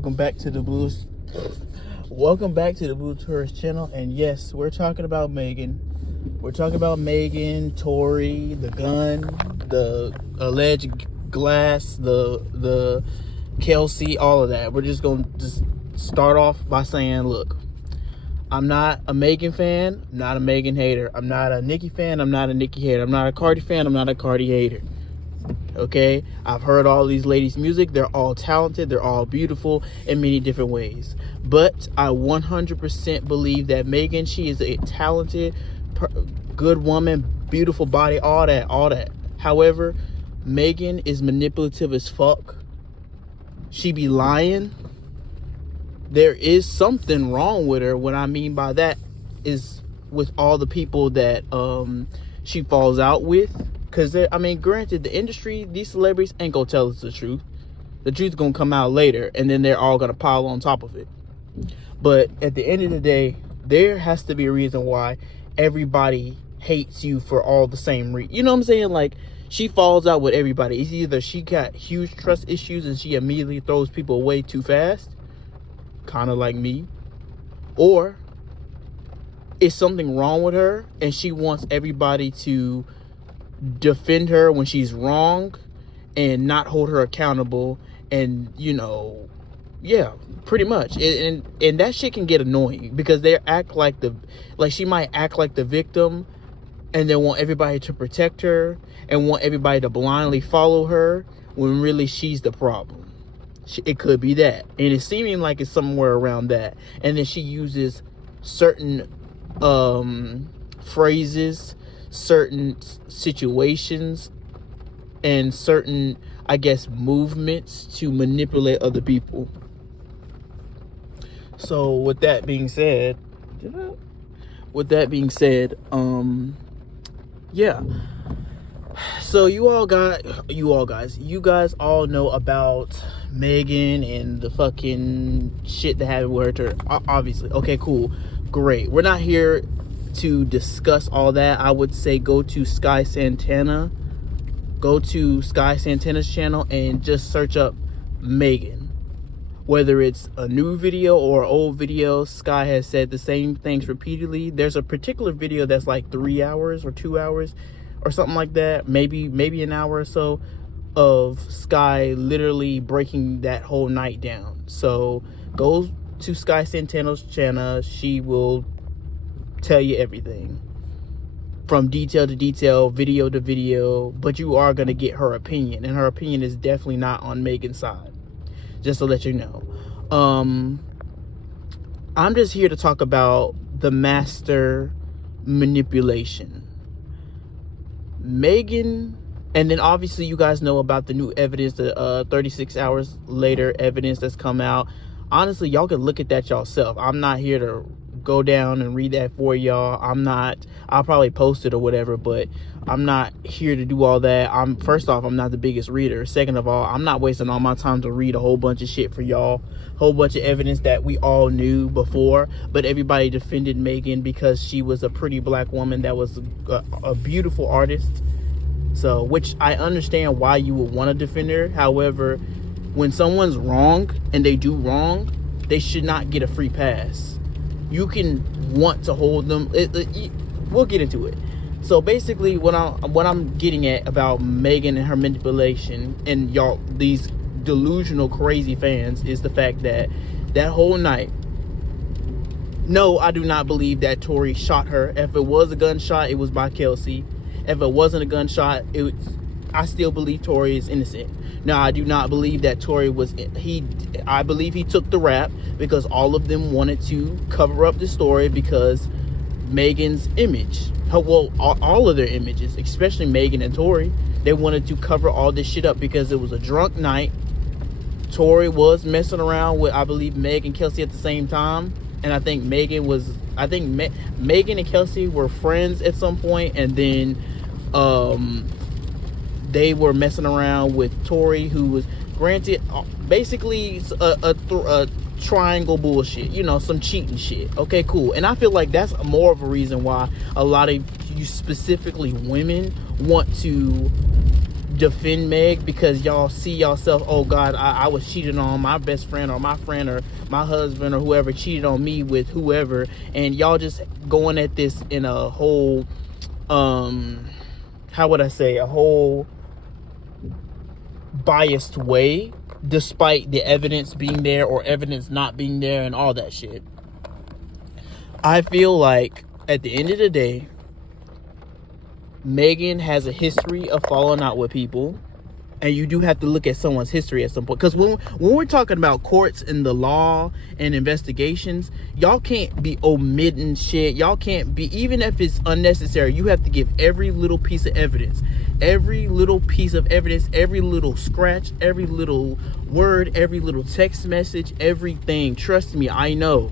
Welcome back to the Blues. Welcome back to the Blue Tourist channel. And yes, we're talking about Megan. We're talking about Megan, Tory, the gun, the alleged glass, the Kelsey, all of that. We're just gonna start off by saying, look, I'm not a Megan fan, I'm not a Megan hater. I'm not a Nicki fan, I'm not a Nicki hater. I'm not a Cardi fan, I'm not a Cardi hater. Okay, I've heard all these ladies' music. They're all talented, they're all beautiful in many different ways, but I 100% believe that Megan, she is a talented, good woman, beautiful body, all that. However, Megan is manipulative as fuck. She be lying. There is something wrong with her. What I mean by that is with all the people that she falls out with. Because, I mean, granted, the industry, these celebrities ain't going to tell us the truth. The truth's going to come out later, and then they're all going to pile on top of it. But at the end of the day, there has to be a reason why everybody hates you for all the same reason. You know what I'm saying? Like, she falls out with everybody. It's either she got huge trust issues and she immediately throws people away too fast, kind of like me, or is something wrong with her and she wants everybody to defend her when she's wrong and not hold her accountable. And yeah, pretty much. And that shit can get annoying because they act like she might act like the victim and they want everybody to protect her and want everybody to blindly follow her when really she's the problem. It could be that, and it's seeming like it's somewhere around that. And then she uses certain phrases, certain situations, and certain, I guess, movements to manipulate other people. So with that being said, yeah. So you guys all know about Megan and the fucking shit that happened with her. Obviously, okay, cool, great. We're not here to discuss all that. I would say go to Sky Santana's channel and just search up Megan. Whether it's a new video or old video, Sky has said the same things repeatedly. There's a particular video that's like 3 hours or 2 hours or something like that, maybe an hour or so, of Sky literally breaking that whole night down. So go to Sky Santana's channel. She will tell you everything from detail to detail, video to video, but you are going to get her opinion, and her opinion is definitely not on Megan's side, just to let you know. I'm just here to talk about the master manipulation. Megan, and then obviously you guys know about the new evidence, the 36 hours later evidence that's come out. Honestly, y'all can look at that yourself. I'm not here to go down and read that for y'all. I'll probably post it or whatever, but I'm not here to do all that. First off, I'm not the biggest reader. Second of all, I'm not wasting all my time to read a whole bunch of shit for y'all, whole bunch of evidence that we all knew before. But everybody defended Megan because she was a pretty black woman that was a beautiful artist. So, which I understand why you would want to defend her. However, when someone's wrong and they do wrong, they should not get a free pass. You can want to hold them. We'll get into it. So basically, what I'm getting at about Megan and her manipulation and y'all, these delusional, crazy fans, is the fact that whole night, no, I do not believe that Tory shot her. If it was a gunshot, it was by Kelsey. If it wasn't a gunshot, I still believe Tory is innocent. Now, I do not believe that Tory was, I believe he took the rap because all of them wanted to cover up the story because Megan's image, well, all of their images, especially Megan and Tory, they wanted to cover all this shit up because it was a drunk night. Tory was messing around with, I believe, Meg and Kelsey at the same time. And I think Megan and Kelsey were friends at some point, and then they were messing around with Tory, who was, granted, basically a triangle bullshit, some cheating shit. Okay, cool. And I feel like that's more of a reason why a lot of you, specifically women, want to defend Meg because y'all see yourself, oh God, I was cheated on, my best friend or my friend or my husband or whoever cheated on me with whoever, and y'all just going at this in a whole how would I say, a whole biased way, despite the evidence being there or evidence not being there and all that shit. I feel like at the end of the day, Megan has a history of falling out with people, and you do have to look at someone's history at some point, because when we're talking about courts and the law and investigations, y'all can't be omitting shit. Y'all can't be, even if it's unnecessary, you have to give every little piece of evidence, every little little scratch, every little word, every little text message, everything. Trust me, I know.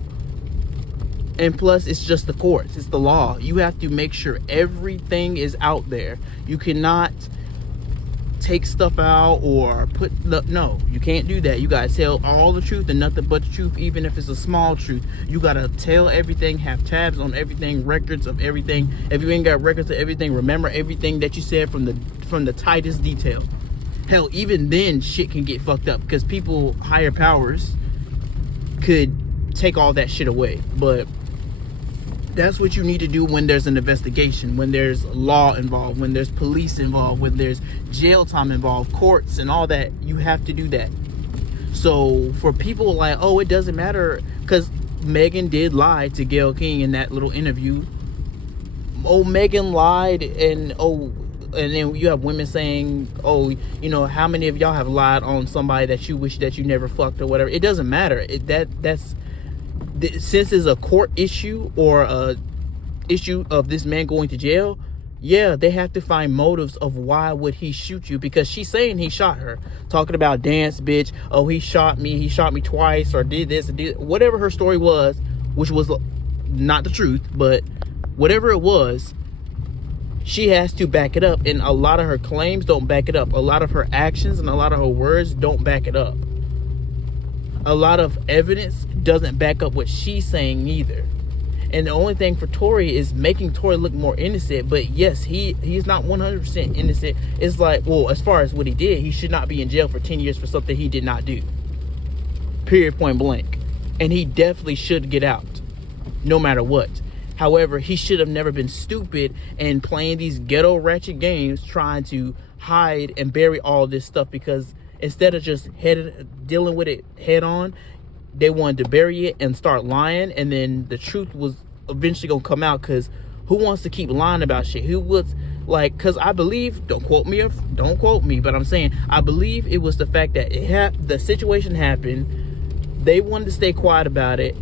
And plus, it's just the courts, it's the law. You have to make sure everything is out there. You cannot take stuff out or no, you can't do that. You gotta tell all the truth and nothing but the truth, even if it's a small truth. You gotta tell everything, have tabs on everything, records of everything. If you ain't got records of everything, remember everything that you said from the tightest detail. Hell, even then shit can get fucked up because people, higher powers, could take all that shit away. But that's what you need to do when there's an investigation, when there's law involved, when there's police involved, when there's jail time involved, courts and all that. You have to do that. So for people like, oh, it doesn't matter, because Megan did lie to Gayle King in that little interview. Oh, Megan lied, and then you have women saying, oh, you know, how many of y'all have lied on somebody that you wish that you never fucked or whatever. It doesn't matter. Since it's a court issue or a issue of this man going to jail, yeah, they have to find motives of why would he shoot you, because she's saying he shot her, talking about dance bitch, oh, he shot me twice, or did this and did whatever her story was, which was not the truth, but whatever it was, she has to back it up, and a lot of her claims don't back it up. A lot of her actions and a lot of her words don't back it up. A lot of evidence doesn't back up what she's saying either. And the only thing for Tory is making Tory look more innocent. But yes, he's not 100% innocent. It's like, well, as far as what he did, he should not be in jail for 10 years for something he did not do. Period, point blank. And he definitely should get out, no matter what. However, he should have never been stupid and playing these ghetto ratchet games trying to hide and bury all this stuff, because instead of just dealing with it head on, they wanted to bury it and start lying, and then the truth was eventually gonna come out. Because who wants to keep lying about shit? Who was like? Because I believe, don't quote me, but I'm saying I believe it was the fact that the situation happened. They wanted to stay quiet about it.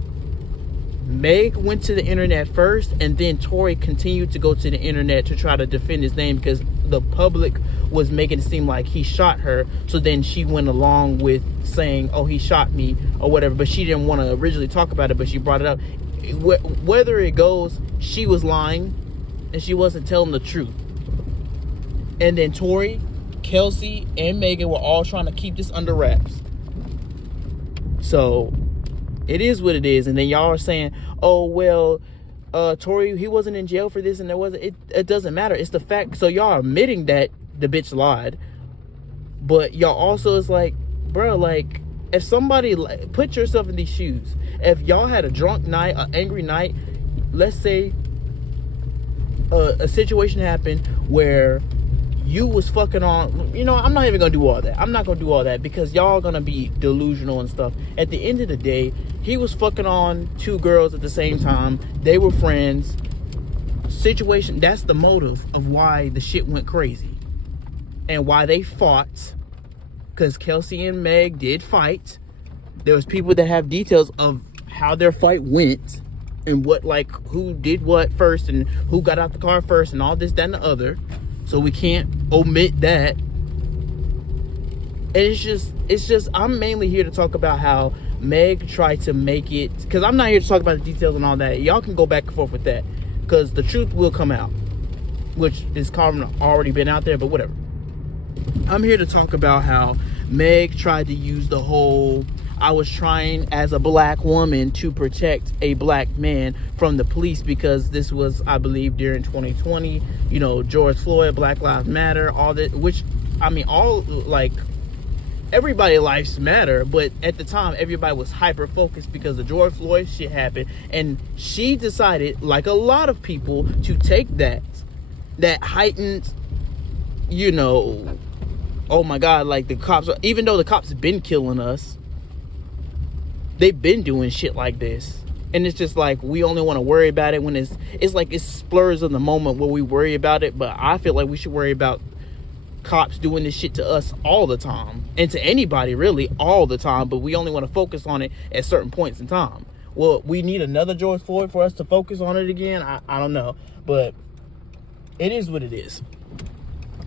Meg went to the internet first, and then Tory continued to go to the internet to try to defend his name, because the public was making it seem like he shot her. So then she went along with saying, oh, he shot me or whatever, but she didn't want to originally talk about it, but she brought it up. Whether it goes, she was lying and she wasn't telling the truth. And then Tory, Kelsey, and Megan were all trying to keep this under wraps. So it is what it is. And then y'all are saying, oh, well, Tory, he wasn't in jail for this, and there wasn't. It doesn't matter. It's the fact. So y'all are admitting that the bitch lied, but y'all also is like, bro, like, if somebody, put yourself in these shoes. If y'all had a drunk night, an angry night, let's say a situation happened where you was fucking on, you know, I'm not even gonna do all that. I'm not gonna do all that because y'all gonna be delusional and stuff. At the end of the day, he was fucking on two girls at the same time. They were friends. Situation, that's the motive of why the shit went crazy and why they fought. Because Kelsey and Meg did fight. There was people that have details of how their fight went and what, like, who did what first and who got out the car first and all this, that, and the other. So we can't omit that. And it's just, I'm mainly here to talk about how Meg tried to make it, because I'm not here to talk about the details and all that. Y'all can go back and forth with that, because the truth will come out, which is already been out there, but whatever. I'm here to talk about how Meg tried to use the whole, I was trying as a black woman to protect a black man from the police, because this was, I believe, during 2020, you know, George Floyd, Black Lives Matter, all that, which I mean, all, like, everybody lives matter, but at the time everybody was hyper focused because the George Floyd shit happened, and she decided, like a lot of people, to take that heightened, you know, oh my god, like the cops, even though the cops have been killing us, they've been doing shit like this. And it's just like, we only want to worry about it when it's like it's splurs of the moment where we worry about it. But I feel like we should worry about cops doing this shit to us all the time, and to anybody really all the time, but we only want to focus on it at certain points in time. Well, we need another George Floyd for us to focus on it again. I don't know, but it is what it is.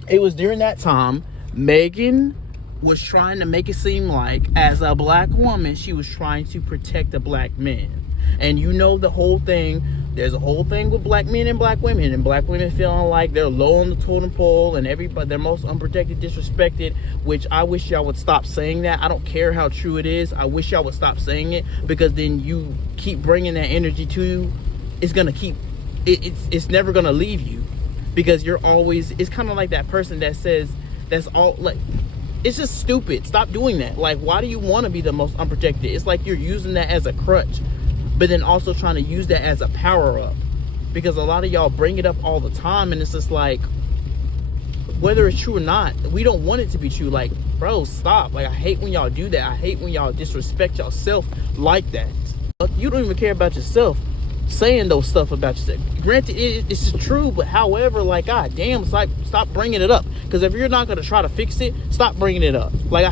It was during that time Megan was trying to make it seem like, as a black woman, she was trying to protect the black men. And you know the whole thing, there's a whole thing with black men and black women, and black women feeling like they're low on the totem pole and everybody, they're most unprotected, disrespected, which I wish y'all would stop saying that. I don't care how true it is. I wish y'all would stop saying it, because then you keep bringing that energy to you. It's gonna keep, it's never gonna leave you, because you're always, it's kind of like that person that says, that's all, like, it's just stupid. Stop doing that. Like, why do you want to be the most unprotected? It's like you're using that as a crutch, but then also trying to use that as a power up, because a lot of y'all bring it up all the time, and it's just like, whether it's true or not, we don't want it to be true. Like, bro, stop. Like, I hate when y'all do that. I hate when y'all disrespect yourself like that. You don't even care about yourself saying those stuff about yourself. Granted, it's true, but however, like, god damn, it's like, stop bringing it up, because if you're not going to try to fix it, stop bringing it up. Like,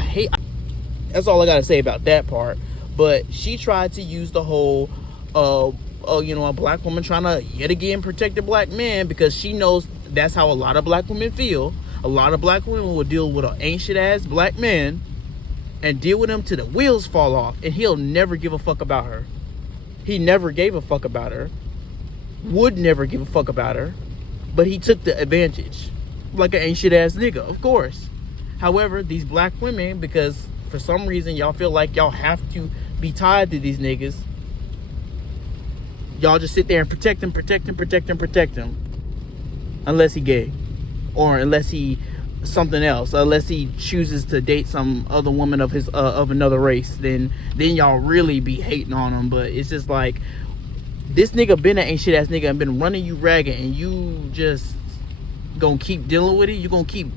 that's all I gotta say about that part. But she tried to use the whole you know, a black woman trying to yet again protect the black man, because she knows that's how a lot of black women feel. A lot of black women will deal with an ancient ass black man and deal with him till the wheels fall off, and he'll never give a fuck about her. He never gave a fuck about her, would never give a fuck about her, but he took the advantage like an ancient ass nigga, of course. However, these black women, because for some reason y'all feel like y'all have to be tied to these niggas, y'all just sit there and protect him, unless he gay, or unless he something else, unless he chooses to date some other woman of his of another race, then y'all really be hating on him. But it's just like, this nigga been an ain't shit ass nigga and been running you ragged, and you just gonna keep dealing with it. You gonna keep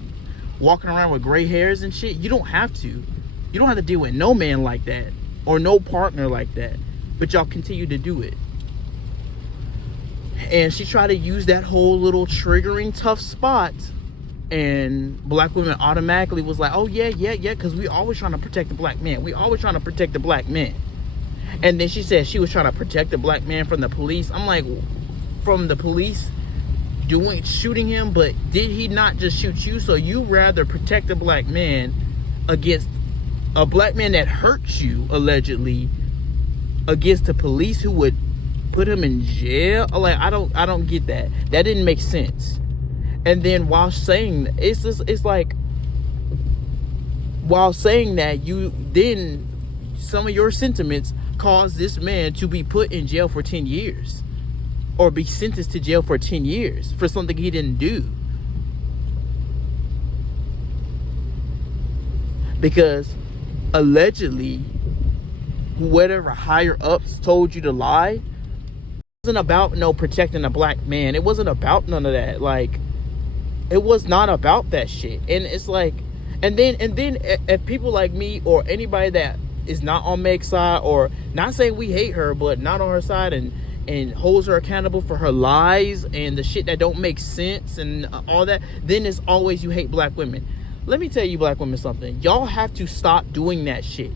walking around with gray hairs and shit. You don't have to deal with no man like that, or no partner like that, but y'all continue to do it. And she tried to use that whole little triggering tough spot, and black women automatically was like, oh yeah, because we always trying to protect the black man. We always trying to protect the black man. And then she said she was trying to protect the black man from the police. I'm like, from the police shooting him? But did he not just shoot you? So you rather protect a black man against a black man that hurt you, allegedly, against the police who would put him in jail? Like, I don't get that. That didn't make sense. And then while saying, it's like, while saying that, you then, some of your sentiments caused this man to be put in jail for 10 years, or be sentenced to jail for 10 years for something he didn't do. Because allegedly, whatever higher ups told you to lie, it wasn't about no protecting a black man. It wasn't about none of that. Like, it was not about that shit. And it's like, and then if people like me, or anybody that is not on Meg's side, or not saying we hate her, but not on her side, and holds her accountable for her lies and the shit that don't make sense and all that, then it's always you hate black women. Let me tell you, black women, something. Y'all have to stop doing that shit.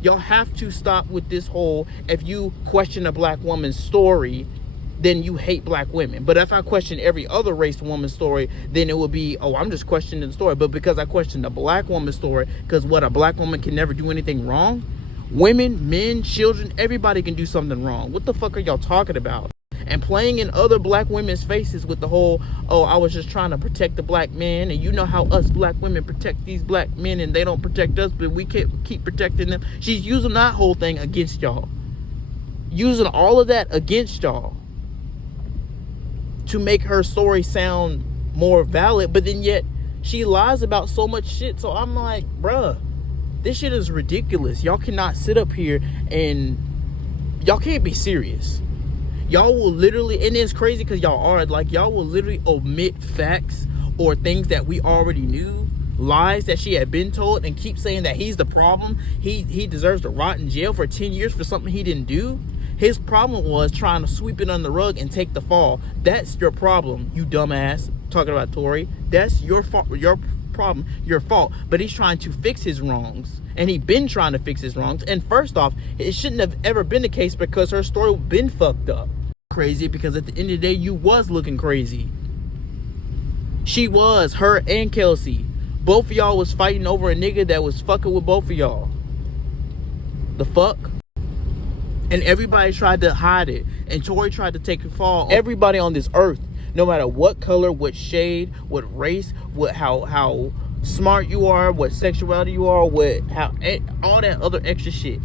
Y'all have to stop with this whole, if you question a black woman's story, then you hate black women. But if I question every other race woman's story, then it would be, oh, I'm just questioning the story. But because I question the black woman's story, because what, a black woman can never do anything wrong? Women, men, children, everybody can do something wrong. What the fuck are y'all talking about? And playing in other black women's faces with the whole, oh, I was just trying to protect the black man, and you know how us black women protect these black men, and they don't protect us, but we keep protecting them. She's using that whole thing against y'all. Using all of that against y'all to make her story sound more valid, but then yet She lies about so much shit. So I'm like, bruh, this shit is ridiculous. Y'all cannot sit up here and y'all can't be serious. Y'all will literally, and it's crazy because y'all are, like, y'all will literally omit facts or things that we already knew, lies that she had been told, and keep saying that he's the problem. He deserves to rot in jail for 10 years for something he didn't do. His problem was trying to sweep it under the rug and take the fall. That's your problem, you dumbass. Talking about Tory. That's your fault, your problem, your fault. But he's trying to fix his wrongs, and he been trying to fix his wrongs. And first off, it shouldn't have ever been the case because her story been fucked up. Crazy because at the end of the day, you was looking crazy. She was, her and Kelsey. Both of y'all was fighting over a nigga that was fucking with both of y'all. The fuck? And everybody tried to hide it. And Tory tried to take the fall. Everybody on this earth, no matter what color, what shade, what race, how smart you are, what sexuality you are, all that other extra shit.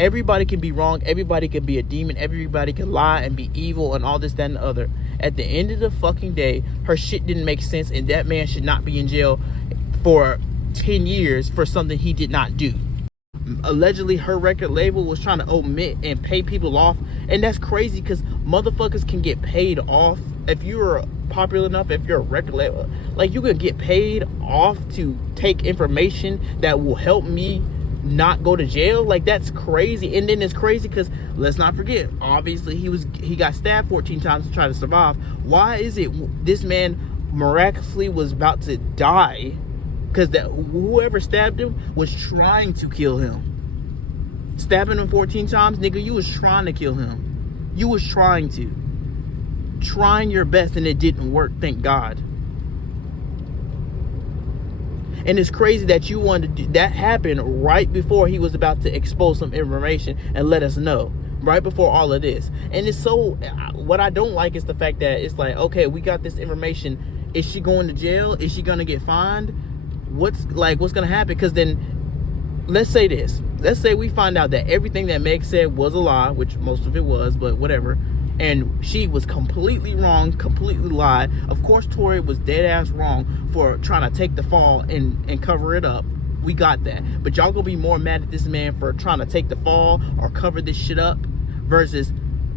Everybody can be wrong. Everybody can be a demon. Everybody can lie and be evil and all this, that, and the other. At the end of the fucking day, her shit didn't make sense, and that man should not be in jail for 10 years for something he did not do. Allegedly, her record label was trying to omit and pay people off, and that's crazy because motherfuckers can get paid off. If you're popular enough, if you're a record label, like, you can get paid off to take information that will help me not go to jail. Like, that's crazy. And then it's crazy because, let's not forget, obviously he got stabbed 14 times to try to survive. Why is it this man miraculously was about to die? Because that whoever stabbed him was trying to kill him. Stabbing him 14 times, nigga, you was trying to kill him. You was trying your best, and it didn't work, thank God. And it's crazy that you wanted to do that happen right before he was about to expose some information and let us know, right before all of this. And it's so, what I don't like is the fact that it's like, okay, we got this information. Is she going to jail? Is she going to get fined? What's going to happen? Because then, let's say this. Let's say we find out that everything that Meg said was a lie, which most of it was, but whatever. And she was completely wrong, completely lied. Of course, Tory was dead ass wrong for trying to take the fall and cover it up. We got that. But y'all gonna be more mad at this man for trying to take the fall or cover this shit up versus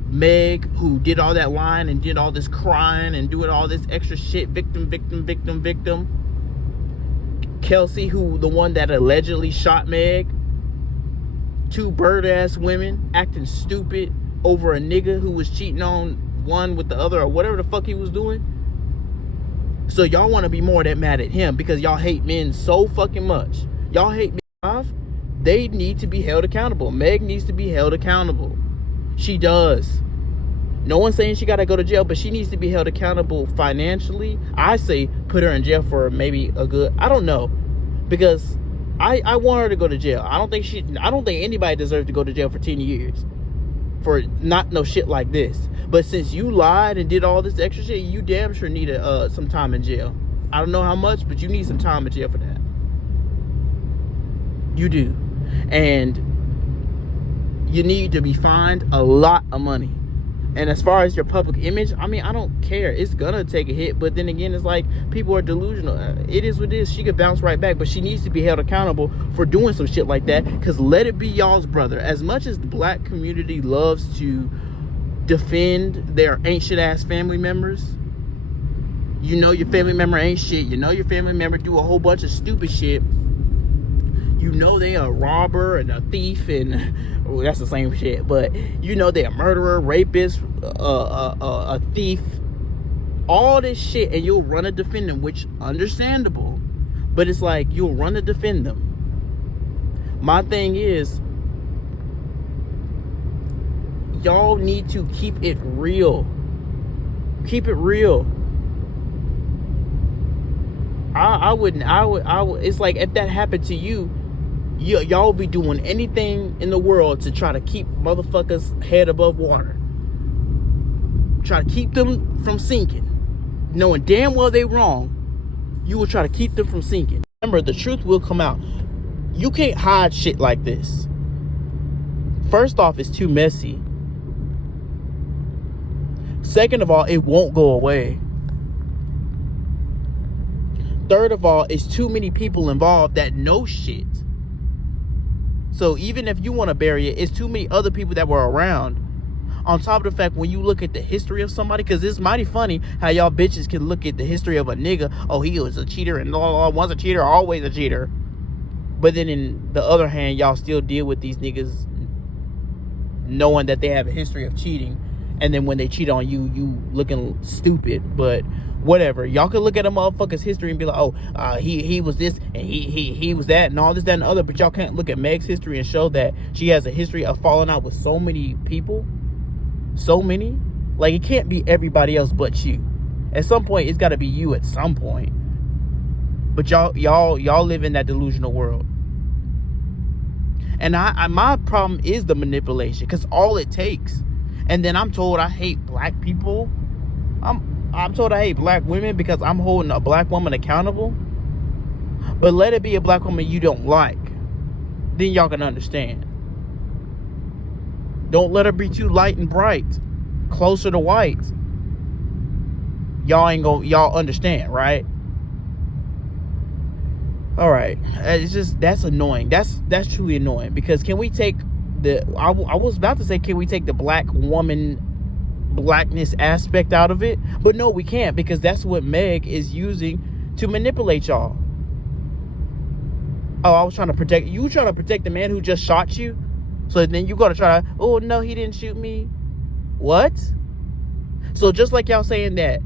Meg, who did all that lying and did all this crying and doing all this extra shit. Victim. Kelsey, who the one that allegedly shot Meg. Two bird ass women acting stupid over a nigga who was cheating on one with the other or whatever the fuck he was doing. So y'all want to be more that mad at him because y'all hate men so fucking much. Y'all hate men. They need to be held accountable. Meg needs to be held accountable. She does. No one's saying she got to go to jail, but she needs to be held accountable financially. I say put her in jail for maybe I don't know, because I want her to go to jail. I don't think anybody deserves to go to jail for 10 years. For not no shit like this. But since you lied and did all this extra shit, you damn sure need some time in jail. I don't know how much, but you need some time in jail for that. You do. And you need to be fined a lot of money. And as far as your public image, I mean, I don't care. It's gonna take a hit, but then again, it's like people are delusional. It is what it is. She could bounce right back, but she needs to be held accountable for doing some shit like that. Because let it be y'all's brother. As much as the black community loves to defend their ain't shit ass family members, you know your family member ain't shit. You know your family member do a whole bunch of stupid shit. You know they a robber and a thief and well, that's the same shit, but you know they a murderer, rapist, a thief, all this shit, and you'll run to defend them, which understandable, but it's like you'll run to defend them. My thing is, y'all need to keep it real. Keep it real. I would. It's like if that happened to you, y'all be doing anything in the world to try to keep motherfuckers' head above water. Try to keep them from sinking. Knowing damn well they wrong, you will try to keep them from sinking. Remember, the truth will come out. You can't hide shit like this. First off, it's too messy. Second of all, it won't go away. Third of all, it's too many people involved that know shit. So even if you want to bury it, it's too many other people that were around. On top of the fact, when you look at the history of somebody, because it's mighty funny how y'all bitches can look at the history of a nigga. Oh, he was a cheater, and once a cheater, always a cheater. But then in the other hand, y'all still deal with these niggas knowing that they have a history of cheating. And then when they cheat on you, you looking stupid. But whatever. Y'all can look at a motherfucker's history and be like, oh, he was this and he was that and all this, that, and the other. But y'all can't look at Meg's history and show that she has a history of falling out with so many people. So many. Like, it can't be everybody else but you. At some point, it's got to be you at some point. But y'all live in that delusional world. And my problem is the manipulation, because all it takes. And then I'm told I hate black people. I'm told I hate black women because I'm holding a black woman accountable. But let it be a black woman you don't like. Then y'all can understand. Don't let her be too light and bright. Closer to white. Y'all understand, right? All right. It's just, that's annoying. That's truly annoying, because can we take I was about to say, can we take the black woman blackness aspect out of it? But no, we can't, because that's what Meg is using to manipulate y'all. Oh, I was trying to protect you, trying to protect the man who just shot you. So then you gotta try to, oh no, he didn't shoot me. What? So just like y'all saying that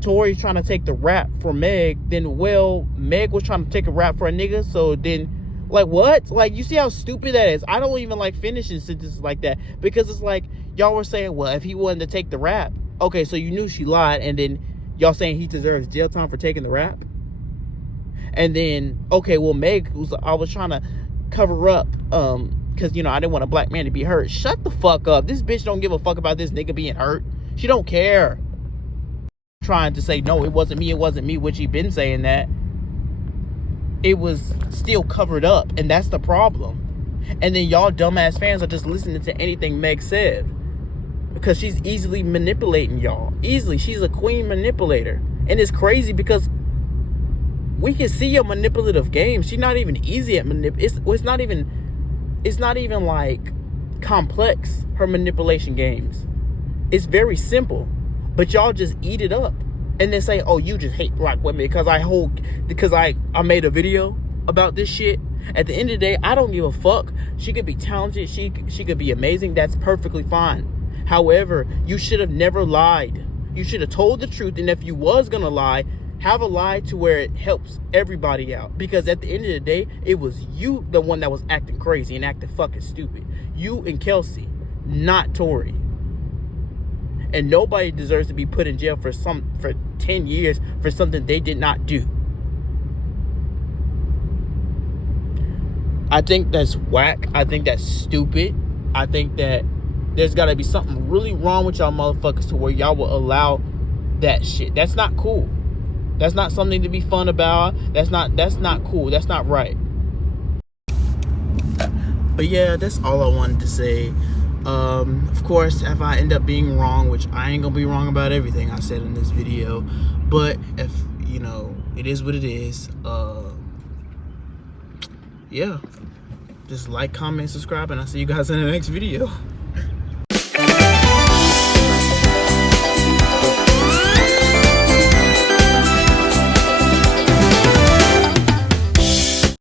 Tory's trying to take the rap for Meg, then, well, Meg was trying to take a rap for a nigga, so then, like, what? Like, you see how stupid that is? I don't even like finishing sentences like that, because it's like, y'all were saying, well, if he wanted to take the rap, okay, so you knew she lied, and then y'all saying he deserves jail time for taking the rap? And then, okay, well, I was trying to cover up, because, you know, I didn't want a black man to be hurt. Shut the fuck up. This bitch don't give a fuck about this nigga being hurt. She don't care. Trying to say, no, it wasn't me, which he been saying that. It was still covered up, and that's the problem. And then y'all dumbass fans are just listening to anything Meg said, because she's easily manipulating y'all. Easily. She's a queen manipulator. And it's crazy because we can see your manipulative game. She's not even easy at it's not even like complex, her manipulation games. It's very simple. But y'all just eat it up. And then say, oh, you just hate black women because I made a video about this shit. At the end of the day, I don't give a fuck. She could be talented. She could be amazing. That's perfectly fine. However, you should have never lied. You should have told the truth. And if you was going to lie, have a lie to where it helps everybody out. Because at the end of the day, it was you, the one that was acting crazy and acting fucking stupid. You and Kelsey, not Tory. And nobody deserves to be put in jail for 10 years for something they did not do. I think that's whack. I think that's stupid. I think that there's got to be something really wrong with y'all motherfuckers to where y'all will allow that shit. That's not cool. That's not something to be fun about. That's not cool. That's not right. But yeah, that's all I wanted to say. Of course, if I end up being wrong, which I ain't gonna be wrong about everything I said in this video, but if, you know, it is what it is, yeah, just like, comment, subscribe, and I'll see you guys in the next video.